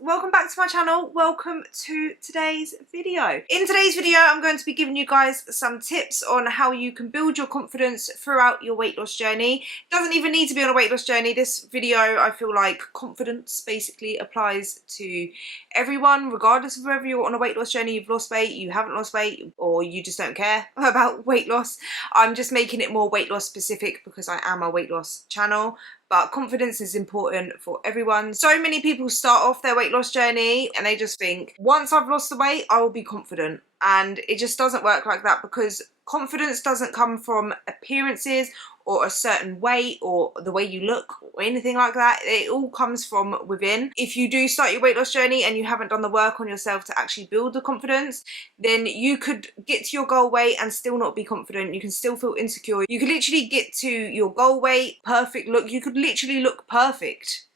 welcome back to my channel. Welcome to today's video. In today's video I'm going to be giving you guys some tips on how you can build your confidence throughout your weight loss journey. It doesn't even need to be on a weight loss journey. This video, I feel like confidence basically applies to everyone, regardless of whether you're on a weight loss journey, you've lost weight, you haven't lost weight, or you just don't care about weight loss. I'm just making it more weight loss specific because I am a weight loss channel. But confidence is important for everyone. So many people start off their weight loss journey and they just think, once I've lost the weight, I will be confident. And it just doesn't work like that, because confidence doesn't come from appearances or a certain weight or the way you look or anything like that. It all comes from within. If you do start your weight loss journey and you haven't done the work on yourself to actually build the confidence, then you could get to your goal weight and still not be confident. You can still feel insecure. You could literally get to your goal weight, perfect look. You could literally look perfect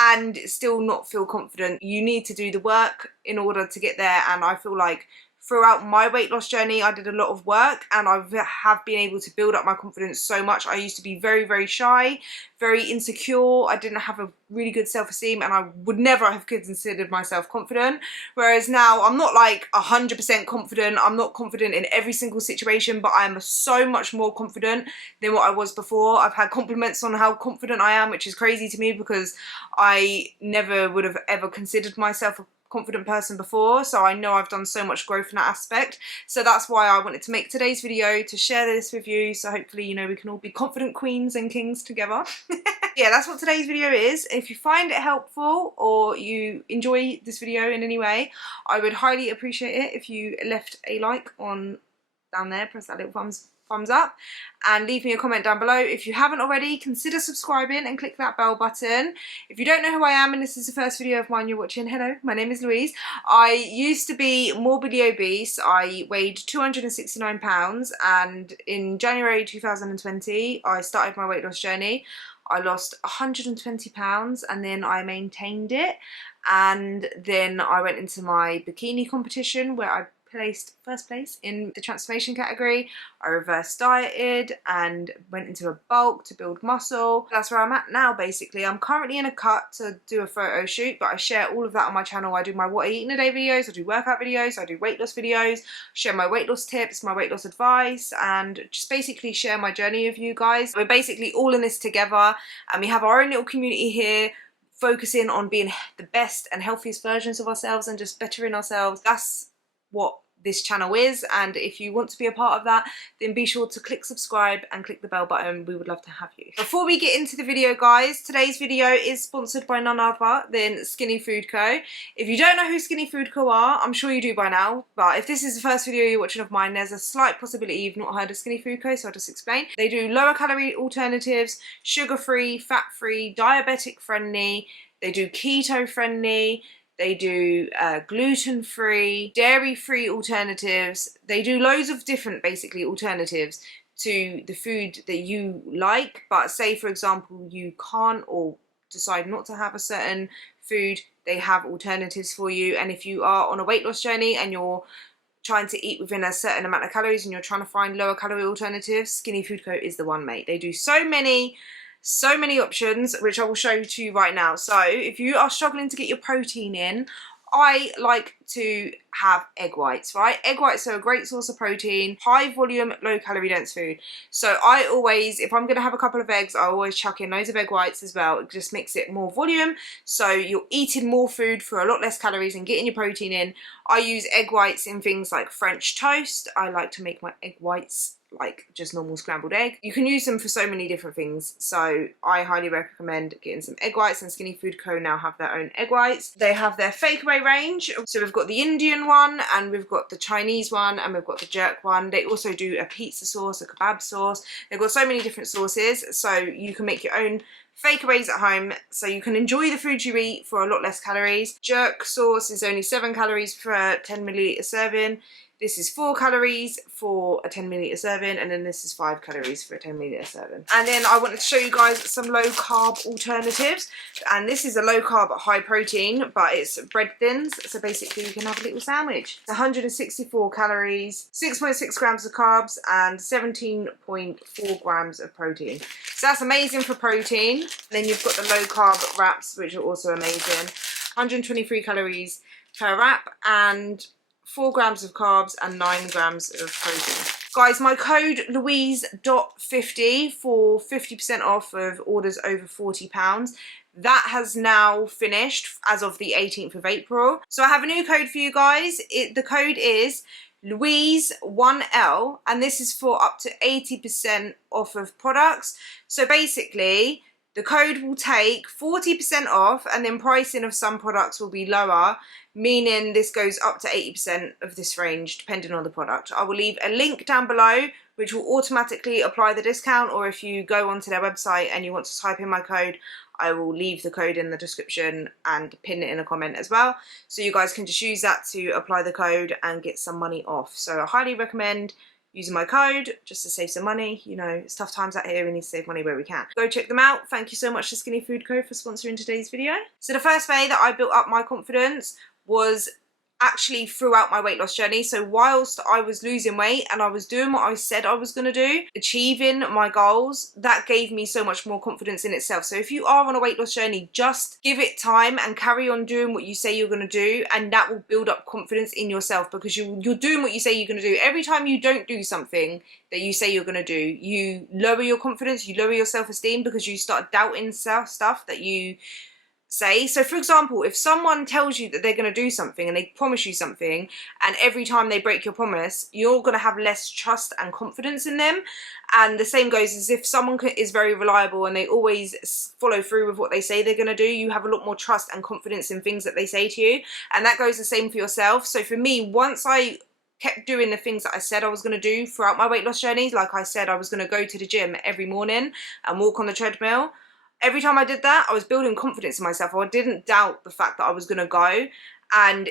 and still not feel confident. You need to do the work in order to get there. And I feel like throughout my weight loss journey, I did a lot of work and I have been able to build up my confidence so much. I used to be very, very shy, very insecure. I didn't have a really good self-esteem and I would never have considered myself confident. Whereas now I'm not like 100% confident. I'm not confident in every single situation, but I'm so much more confident than what I was before. I've had compliments on how confident I am, which is crazy to me because I never would have ever considered myself a confident person before. So I know I've done so much growth in that aspect. So that's why I wanted to make today's video, to share this with you. So hopefully, you know, we can all be confident queens and kings together. Yeah, that's what today's video is. If you find it helpful or you enjoy this video in any way, I would highly appreciate it if you left a like on down there, press that little thumbs up and leave me a comment down below. If you haven't already, consider subscribing and click that bell button. If you don't know who I am and this is the first video of mine you're watching, hello, my name is Louise. I used to be morbidly obese. I weighed 269 pounds and in January 2020 I started my weight loss journey. I lost 120 pounds and then I maintained it, and then I went into my bikini competition where I placed first place in the transformation category. I reverse dieted and went into a bulk to build muscle. That's where I'm at now basically. I'm currently in a cut to do a photo shoot, but I share all of that on my channel. I do my what I eat in a day videos, I do workout videos, I do weight loss videos, share my weight loss tips, my weight loss advice, and just basically share my journey with you guys. We're basically all in this together and we have our own little community here, focusing on being the best and healthiest versions of ourselves and just bettering ourselves. That's what this channel is, and if you want to be a part of that, then be sure to click subscribe and click the bell button. We would love to have you. Before we get into the video guys, today's video is sponsored by none other than Skinny Food Co. If you don't know who Skinny Food Co are, I'm sure you do by now, but if this is the first video you're watching of mine, there's a slight possibility you've not heard of Skinny Food Co, so I'll just explain. They do lower calorie alternatives, sugar-free, fat-free, diabetic friendly, they do keto friendly, they do gluten-free, dairy-free alternatives. They do loads of different, basically, alternatives to the food that you like. But say, for example, you can't or decide not to have a certain food, they have alternatives for you. And if you are on a weight loss journey and you're trying to eat within a certain amount of calories and you're trying to find lower calorie alternatives, Skinny Food Co is the one, mate. They do so many options, which I will show you to you right now. So if you are struggling to get your protein in, I like to have egg whites, right? Egg whites are a great source of protein, high volume, low calorie dense food. So I always, if I'm gonna have a couple of eggs, I always chuck in loads of egg whites as well. It just makes it more volume, so you're eating more food for a lot less calories and getting your protein in. I use egg whites in things like French toast. I like to make my egg whites like just normal scrambled egg. You can use them for so many different things, so I highly recommend getting some egg whites, and Skinny Food Co now have their own egg whites. They have their fake away range, so we've got the Indian one and we've got the Chinese one and we've got the jerk one. They also do a pizza sauce, a kebab sauce. They've got so many different sauces, so you can make your own fake aways at home, so you can enjoy the food you eat for a lot less calories. Jerk sauce is only 7 calories for a 10 milliliter serving. This is 4 calories for a 10 milliliter serving, and then this is 5 calories for a 10 milliliter serving. And then I wanted to show you guys some low carb alternatives. And this is a low carb high protein, but it's bread thins. So basically you can have a little sandwich. It's 164 calories, 6.6 grams of carbs, and 17.4 grams of protein. So that's amazing for protein. And then you've got the low carb wraps, which are also amazing. 123 calories per wrap and 4 grams of carbs and 9 grams of protein. Guys, my code Louise.50 for 50% off of orders over £40. That has now finished as of the 18th of April. So I have a new code for you guys. The code is Louise1L, and this is for up to 80% off of products. So basically, the code will take 40% off, and then pricing of some products will be lower, meaning this goes up to 80% of this range depending on the product. I will leave a link down below which will automatically apply the discount, or if you go onto their website and you want to type in my code, I will leave the code in the description and pin it in a comment as well, so you guys can just use that to apply the code and get some money off. So I highly recommend using my code just to save some money. You know, it's tough times out here, we need to save money where we can. Go check them out. Thank you so much to Skinny Food Co for sponsoring today's video. So the first way that I built up my confidence was actually throughout my weight loss journey. So whilst I was losing weight and I was doing what I said I was going to do, achieving my goals, that gave me so much more confidence in itself. So if you are on a weight loss journey, just give it time and carry on doing what you say you're going to do, and that will build up confidence in yourself, because you're doing what you say you're going to do. Every time you don't do something that you say you're going to do, you lower your confidence, you lower your self-esteem, because you start doubting stuff that you say. So for example, if someone tells you that they're going to do something and they promise you something, and every time they break your promise, you're going to have less trust and confidence in them. And the same goes as if someone is very reliable and they always follow through with what they say they're going to do, you have a lot more trust and confidence in things that they say to you. And that goes the same for yourself. So for me, once I kept doing the things that I said I was going to do throughout my weight loss journey, like I said I was going to go to the gym every morning and walk on the treadmill, every time I did that, I was building confidence in myself. I didn't doubt the fact that I was going to go. And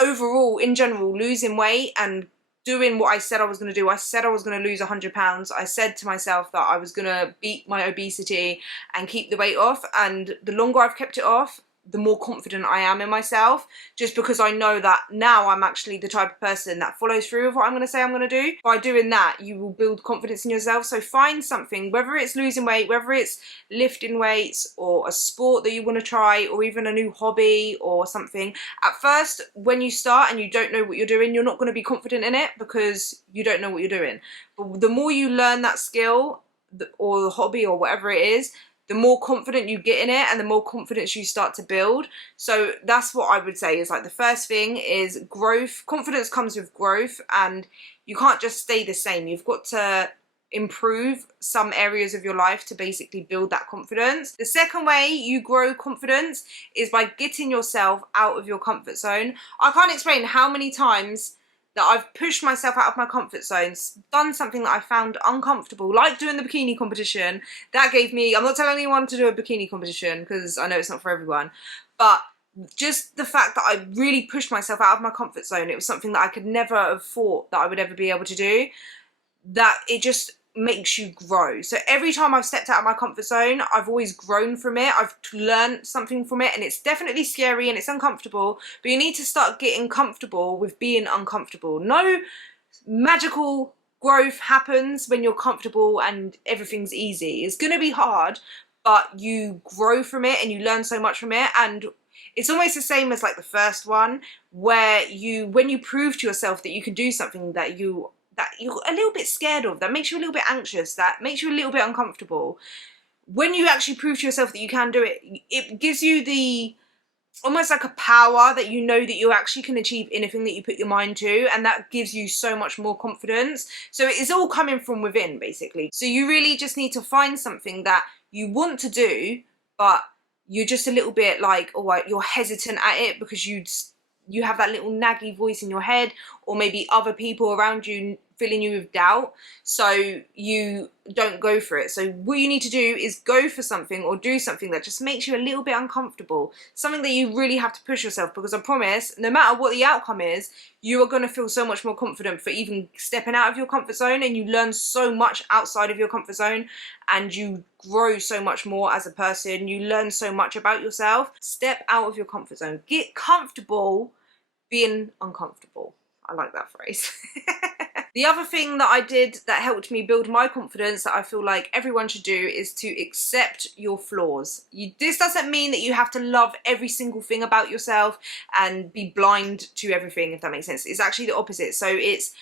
overall, in general, losing weight and doing what I said I was going to do. I said I was going to lose 100 pounds. I said to myself that I was going to beat my obesity and keep the weight off. And the longer I've kept it off, the more confident I am in myself, just because I know that now I'm actually the type of person that follows through with what I'm going to say I'm going to do. By doing that, you will build confidence in yourself. So find something, whether it's losing weight, whether it's lifting weights, or a sport that you want to try, or even a new hobby or something. At first, when you start and you don't know what you're doing, you're not going to be confident in it because you don't know what you're doing. But the more you learn that skill or the hobby or whatever it is, the more confident you get in it and the more confidence you start to build. So that's what I would say is, like, the first thing is growth. Confidence comes with growth, and you can't just stay the same. You've got to improve some areas of your life to basically build that confidence. The second way you grow confidence is by getting yourself out of your comfort zone. I can't explain how many times that I've pushed myself out of my comfort zones, done something that I found uncomfortable, like doing the bikini competition. That gave me, I'm not telling anyone to do a bikini competition because I know it's not for everyone, but just the fact that I really pushed myself out of my comfort zone, it was something that I could never have thought that I would ever be able to do, that it just makes you grow. So every time I've stepped out of my comfort zone, I've always grown from it. I've learned something from it, and it's definitely scary and it's uncomfortable, but you need to start getting comfortable with being uncomfortable. No magical growth happens when you're comfortable and everything's easy. It's going to be hard, but you grow from it and you learn so much from it. And it's almost the same as like the first one, where when you prove to yourself that you can do something that you're a little bit scared of, that makes you a little bit anxious, that makes you a little bit uncomfortable, when you actually prove to yourself that you can do it, it gives you almost like a power that you know that you actually can achieve anything that you put your mind to, and that gives you so much more confidence. So it is all coming from within, basically. So you really just need to find something that you want to do, but you're just a little bit like, oh, you're hesitant at it because you have that little naggy voice in your head, or maybe other people around you filling you with doubt, so you don't go for it. So what you need to do is go for something or do something that just makes you a little bit uncomfortable, something that you really have to push yourself, because I promise, no matter what the outcome is, you are going to feel so much more confident for even stepping out of your comfort zone, and you learn so much outside of your comfort zone, and you grow so much more as a person. You learn so much about yourself. Step out of your comfort zone. Get comfortable being uncomfortable. I like that phrase. The other thing that I did that helped me build my confidence that I feel like everyone should do is to accept your flaws. This doesn't mean that you have to love every single thing about yourself and be blind to everything, if that makes sense. It's actually the opposite. So it's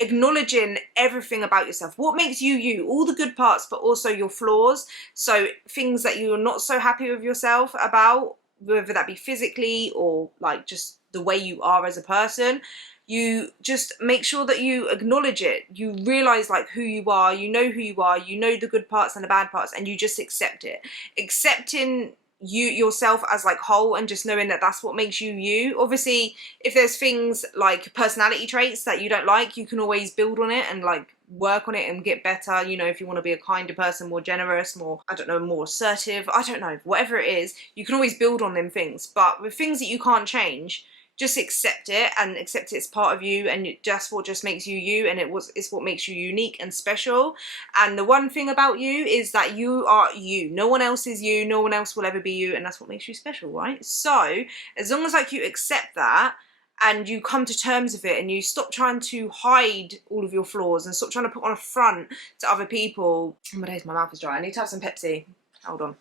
acknowledging everything about yourself, what makes you you, all the good parts but also your flaws. So things that you're not so happy with yourself about, whether that be physically or like just the way you are as a person, you just make sure that you acknowledge it. You realize like who you are, you know who you are, you know the good parts and the bad parts, and you just accept it. Accepting you yourself as like whole and just knowing that that's what makes you you. Obviously if there's things like personality traits that you don't like, you can always build on it and like work on it and get better. You know, if you want to be a kinder person, more generous, more, I don't know, more assertive, I don't know, whatever it is, you can always build on them things. But with things that you can't change, just accept it and accept it's part of you, and just what just makes you you, and it's what makes you unique and special. And the one thing about you is that you are you. No one else is you, no one else will ever be you, and that's what makes you special, right? So as long as like you accept that and you come to terms with it and you stop trying to hide all of your flaws and stop trying to put on a front to other people. Oh my days, my mouth is dry. I need to have some Pepsi. Hold on.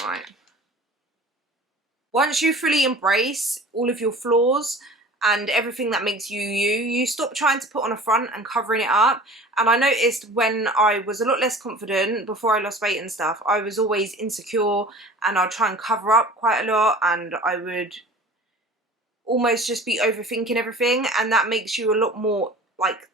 All right. Once you fully embrace all of your flaws and everything that makes you you, you stop trying to put on a front and covering it up. And I noticed when I was a lot less confident before I lost weight and stuff, I was always insecure and I'd try and cover up quite a lot, and I would almost just be overthinking everything, and that makes you a lot more like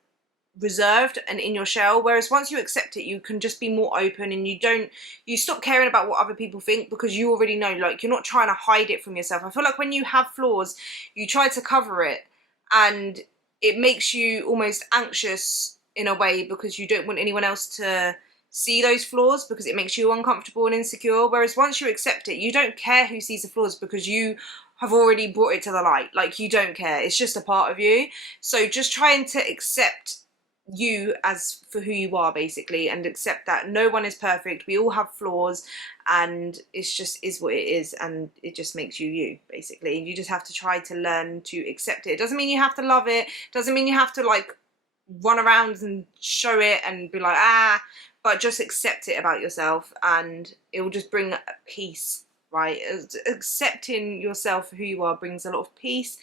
reserved and in your shell. Whereas once you accept it, you can just be more open, and you stop caring about what other people think, because you already know, like, you're not trying to hide it from yourself. I feel like when you have flaws, you try to cover it, and it makes you almost anxious in a way, because you don't want anyone else to see those flaws, because it makes you uncomfortable and insecure. Whereas once you accept it, you don't care who sees the flaws, because you have already brought it to the light. Like, you don't care, it's just a part of you. So just trying to accept you as for who you are, basically, and accept that no one is perfect, we all have flaws, and it's just is what it is, and it just makes you you, basically. You just have to try to learn to accept it. It doesn't mean you have to love it, doesn't mean you have to like run around and show it and be like but just accept it about yourself, and it will just bring peace, right? Accepting yourself for who you are brings a lot of peace,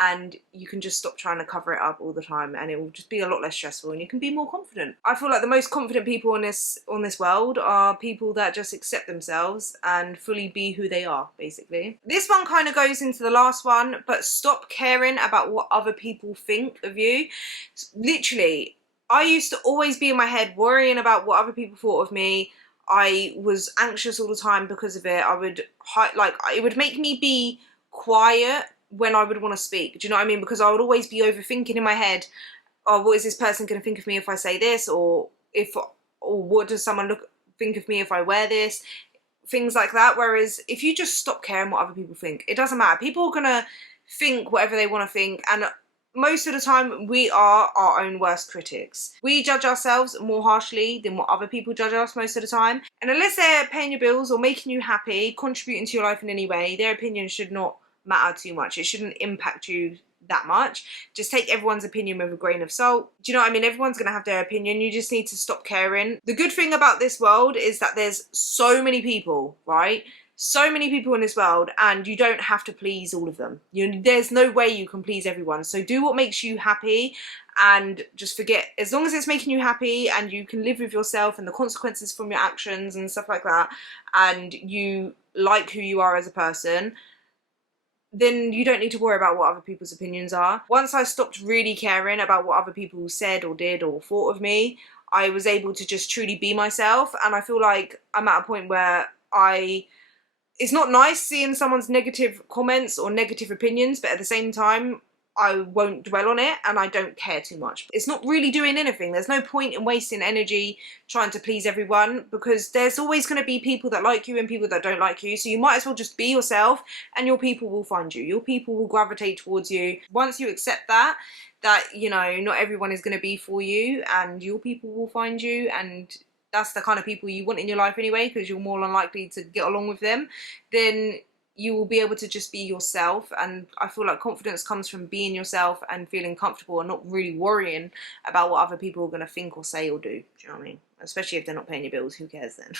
and you can just stop trying to cover it up all the time, and it will just be a lot less stressful, and you can be more confident. I feel like the most confident people on this world are people that just accept themselves and fully be who they are, basically. This one kind of goes into the last one, but stop caring about what other people think of you. Literally, I used to always be in my head worrying about what other people thought of me. I was anxious all the time because of it. It would make me be quiet when I would want to speak. Do you know what I mean? Because I would always be overthinking in my head, oh, what is this person going to think of me if I say this? Or what does someone think of me if I wear this? Things like that. Whereas if you just stop caring what other people think, it doesn't matter. People are going to think whatever they want to think, and most of the time we are our own worst critics. We judge ourselves more harshly than what other people judge us most of the time. And unless they're paying your bills or making you happy, contributing to your life in any way, their opinion should not matter too much. It shouldn't impact you that much. Just take everyone's opinion with a grain of salt. Do you know what I mean? Everyone's gonna have their opinion. You just need to stop caring. The good thing about this world is that there's so many people, right? So many people in this world, and you don't have to please all of them. There's no way you can please everyone. So do what makes you happy, and just forget, as long as it's making you happy and you can live with yourself and the consequences from your actions and stuff like that, and you like who you are as a person, then you don't need to worry about what other people's opinions are. Once I stopped really caring about what other people said or did or thought of me, I was able to just truly be myself. And I feel like I'm at a point where it's not nice seeing someone's negative comments or negative opinions, but at the same time, I won't dwell on it, and I don't care too much. It's not really doing anything. There's no point in wasting energy trying to please everyone, because there's always going to be people that like you and people that don't like you. So you might as well just be yourself, and your people will find you. Your people will gravitate towards you. Once you accept that, you know, not everyone is going to be for you, and your people will find you, and that's the kind of people you want in your life anyway, because you're more unlikely to get along with them, then you will be able to just be yourself. And I feel like confidence comes from being yourself and feeling comfortable and not really worrying about what other people are going to think or say or do. Do you know what I mean? Especially if they're not paying your bills, who cares then?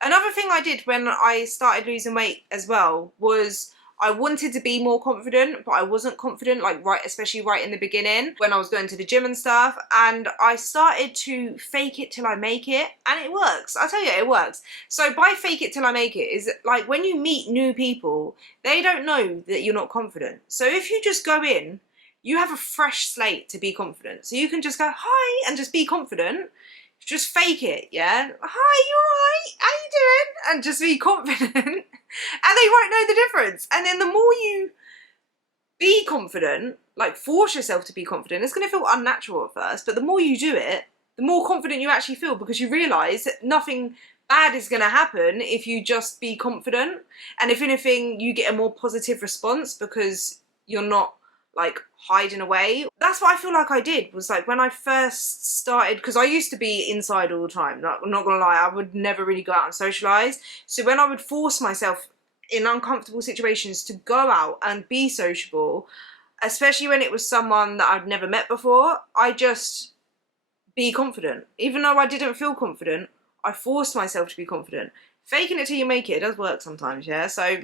Another thing I did when I started losing weight as well was I wanted to be more confident, but I wasn't confident, like especially right in the beginning when I was going to the gym and stuff. And I started to fake it till I make it, and it works. I tell you, it works. So by fake it till I make it is like when you meet new people, they don't know that you're not confident. So if you just go in, you have a fresh slate to be confident. So you can just go, hi, and just be confident. Just fake it, yeah? Hi, you alright? How you doing? And just be confident. And they won't know the difference. And then the more you be confident, like force yourself to be confident, it's going to feel unnatural at first, but the more you do it, the more confident you actually feel, because you realise that nothing bad is going to happen if you just be confident. And if anything, you get a more positive response because you're not like hiding away. That's what I feel like I did, was like when I first started, because I used to be inside all the time, I'm not gonna lie, I would never really go out and socialise. So when I would force myself in uncomfortable situations to go out and be sociable, especially when it was someone that I'd never met before, I just be confident. Even though I didn't feel confident, I forced myself to be confident. Faking it till you make it, it does work sometimes, yeah? So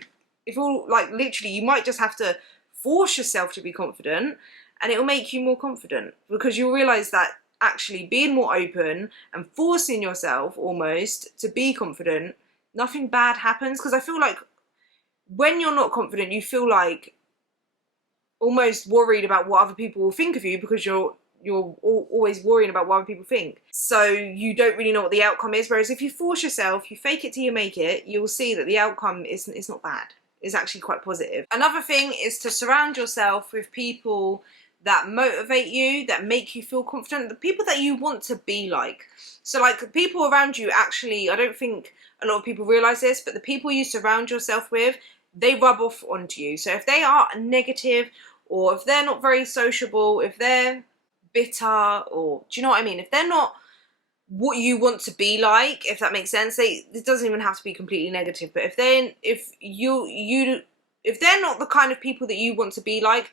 if all, like literally, you might just have to force yourself to be confident, and it will make you more confident, because you'll realise that actually being more open and forcing yourself almost to be confident, nothing bad happens. Because I feel like when you're not confident, you feel like almost worried about what other people will think of you, because you're always worrying about what other people think. So you don't really know what the outcome is. Whereas if you force yourself, you fake it till you make it, you'll see that the outcome is not bad. Is actually quite positive. Another thing is to surround yourself with people that motivate you, that make you feel confident, the people that you want to be like. So like people around you, actually, I don't think a lot of people realise this, but the people you surround yourself with, they rub off onto you. So if they are negative, or if they're not very sociable, if they're bitter, or do you know what I mean? If they're not what you want to be like, if that makes sense, it doesn't even have to be completely negative, but if they're not the kind of people that you want to be like,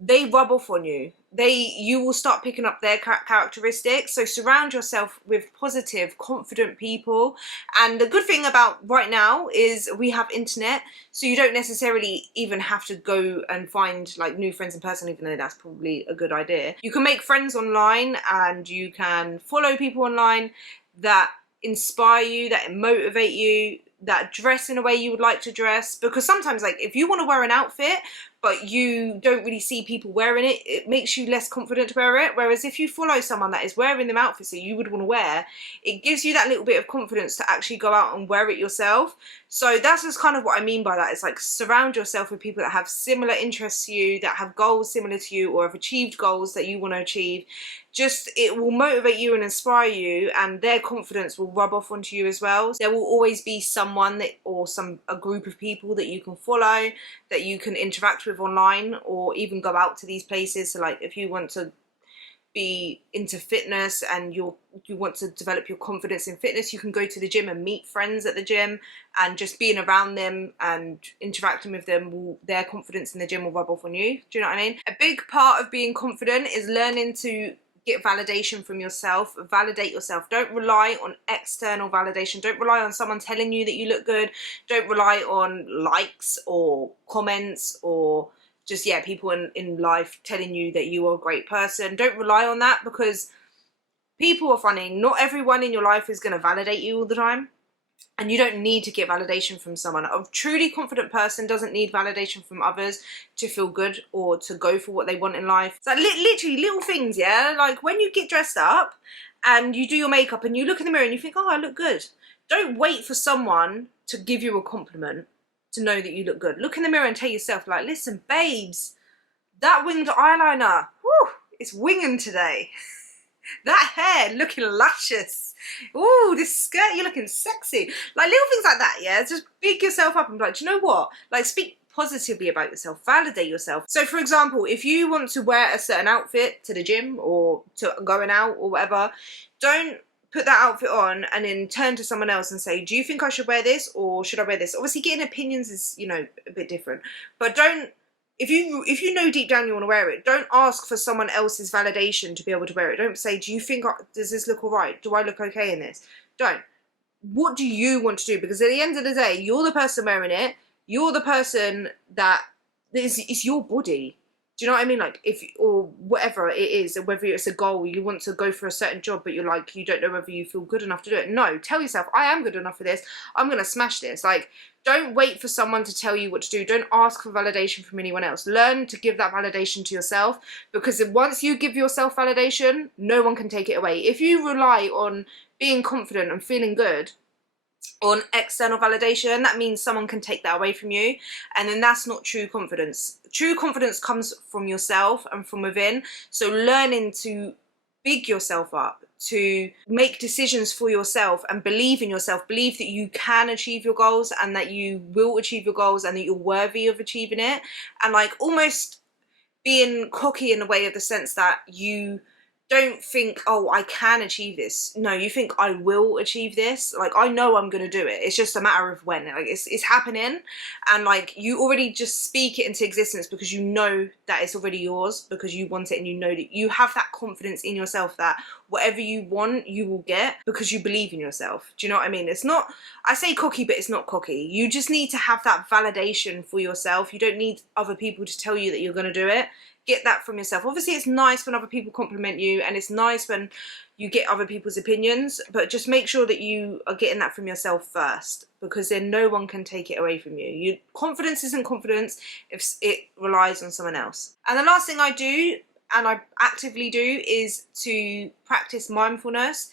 they rub off on you. You will start picking up their characteristics. So surround yourself with positive, confident people. And the good thing about right now is we have internet, so you don't necessarily even have to go and find like new friends in person, even though that's probably a good idea. You can make friends online, and you can follow people online that inspire you, that motivate you, that dress in a way you would like to dress. Because sometimes, like, if you want to wear an outfit but you don't really see people wearing it, it makes you less confident to wear it. Whereas if you follow someone that is wearing them outfits that you would want to wear, it gives you that little bit of confidence to actually go out and wear it yourself. So that's just kind of what I mean by that. It's like surround yourself with people that have similar interests to you, that have goals similar to you, or have achieved goals that you want to achieve. Just, it will motivate you and inspire you, and their confidence will rub off onto you as well. There will always be someone that, or a group of people that you can follow, that you can interact with online, or even go out to these places. So like if you want to be into fitness and you want to develop your confidence in fitness, you can go to the gym and meet friends at the gym, and just being around them and interacting with them, their confidence in the gym will rub off on you. Do you know what I mean? A big part of being confident is learning to get validation from yourself. Validate yourself. Don't rely on external validation. Don't rely on someone telling you that you look good. Don't rely on likes or comments, or just, yeah, people in life telling you that you are a great person. Don't rely on that, because people are funny. Not everyone in your life is going to validate you all the time. And you don't need to get validation from someone. A truly confident person doesn't need validation from others to feel good or to go for what they want in life. So literally little things, yeah? Like when you get dressed up and you do your makeup and you look in the mirror and you think, oh, I look good. Don't wait for someone to give you a compliment to know that you look good. Look in the mirror and tell yourself, like, listen, babes, that winged eyeliner, whew, it's winging today. That hair looking luscious. Ooh, this skirt, you're looking sexy. Like little things like that, yeah? Just big yourself up and be like, do you know what? Like speak positively about yourself, validate yourself. So for example, if you want to wear a certain outfit to the gym or to going out or whatever, don't put that outfit on and then turn to someone else and say, do you think I should wear this or should I wear this? Obviously getting opinions is, you know, a bit different, but don't, if you know deep down you want to wear it, don't ask for someone else's validation to be able to wear it. Don't say, do you think, does this look all right? Do I look okay in this? Don't. What do you want to do? Because at the end of the day, you're the person wearing it. You're the person that it's your body. Do you know what I mean? Like, if, or whatever it is, whether it's a goal, you want to go for a certain job, but you're like, you don't know whether you feel good enough to do it. No, tell yourself, I am good enough for this. I'm going to smash this. Like, don't wait for someone to tell you what to do. Don't ask for validation from anyone else. Learn to give that validation to yourself, because once you give yourself validation, no one can take it away. If you rely on being confident and feeling good on external validation, that means someone can take that away from you, and then that's not true confidence. True confidence comes from yourself and from within. So learning to big yourself up, to make decisions for yourself and believe in yourself, believe that you can achieve your goals and that you will achieve your goals and that you're worthy of achieving it, and like almost being cocky in a way, of the sense that you don't think, oh, I can achieve this. No, you think, I will achieve this. Like, I know I'm going to do it. It's just a matter of when. Like, it's happening. And, like, you already just speak it into existence because you know that it's already yours, because you want it and you know that you have that confidence in yourself that whatever you want, you will get, because you believe in yourself. Do you know what I mean? It's not, I say cocky, but it's not cocky. You just need to have that validation for yourself. You don't need other people to tell you that you're going to do it. Get that from yourself. Obviously it's nice when other people compliment you, and it's nice when you get other people's opinions, but just make sure that you are getting that from yourself first, because then no one can take it away from you. Confidence isn't confidence if it relies on someone else. And the last thing I do, and I actively do, is to practice mindfulness.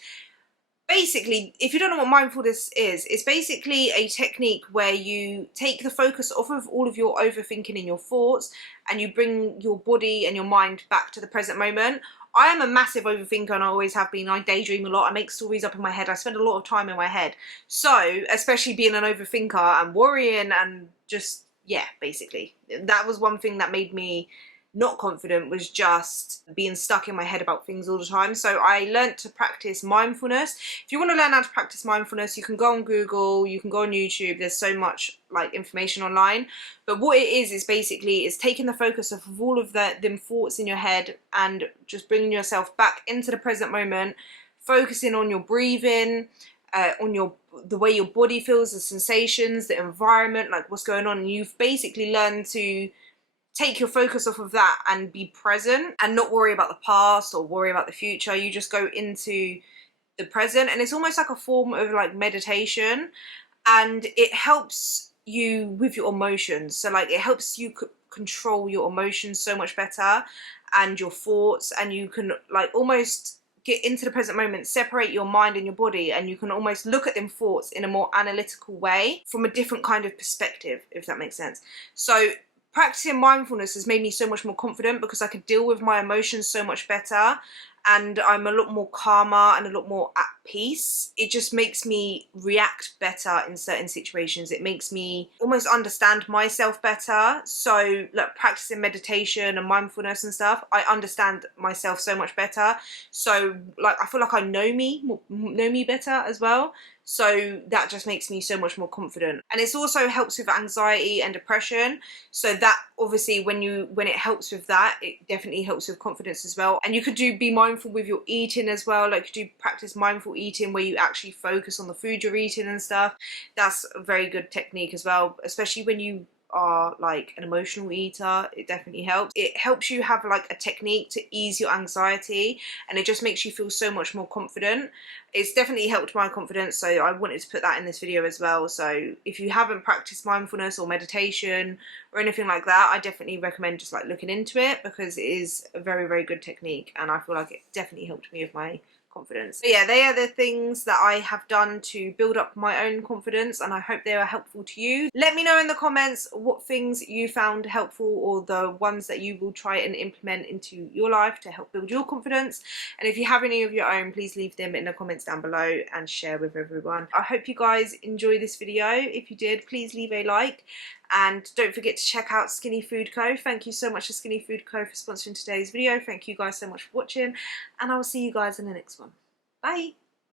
Basically, if you don't know what mindfulness is, it's basically a technique where you take the focus off of all of your overthinking and your thoughts, and you bring your body and your mind back to the present moment. I am a massive overthinker, and I always have been. I daydream a lot. I make stories up in my head. I spend a lot of time in my head. So, especially being an overthinker and worrying and just, yeah, basically. That was one thing that made me not confident, was just being stuck in my head about things all the time. So I learned to practice mindfulness. If you want to learn how to practice mindfulness, you can go on Google, you can go on YouTube. There's so much like information online. But what it is basically is taking the focus off of all of them thoughts in your head and just bringing yourself back into the present moment, focusing on your breathing, on the way your body feels, the sensations, the environment, like what's going on. And you've basically learned to take your focus off of that and be present and not worry about the past or worry about the future. You just go into the present, and it's almost like a form of like meditation, and it helps you with your emotions. So like it helps you control your emotions so much better, and your thoughts, and you can like almost get into the present moment, separate your mind and your body, and you can almost look at them thoughts in a more analytical way from a different kind of perspective, if that makes sense. So practicing mindfulness has made me so much more confident, because I could deal with my emotions so much better, and I'm a lot more calmer and a lot more at peace. It just makes me react better in certain situations. It makes me almost understand myself better. So like practicing meditation and mindfulness and stuff, I understand myself so much better. So like I feel like I know me better as well. So that just makes me so much more confident. And it also helps with anxiety and depression. So that obviously when it helps with that, it definitely helps with confidence as well. And you could be mindful with your eating as well. Like you practice mindful eating where you actually focus on the food you're eating and stuff. That's a very good technique as well, especially when you are like an emotional eater. It definitely helps. It helps you have like a technique to ease your anxiety, and it just makes you feel so much more confident. It's definitely helped my confidence, so I wanted to put that in this video as well. So if you haven't practiced mindfulness or meditation or anything like that, I definitely recommend just like looking into it, because it is a very, very good technique, and I feel like it definitely helped me with my confidence. But yeah, they are the things that I have done to build up my own confidence, and I hope they are helpful to you. Let me know in the comments what things you found helpful, or the ones that you will try and implement into your life to help build your confidence. And if you have any of your own, please leave them in the comments down below and share with everyone. I hope you guys enjoy this video. If you did, please leave a like. And don't forget to check out Skinny Food Co. Thank you so much to Skinny Food Co. for sponsoring today's video. Thank you guys so much for watching, and I will see you guys in the next one. Bye!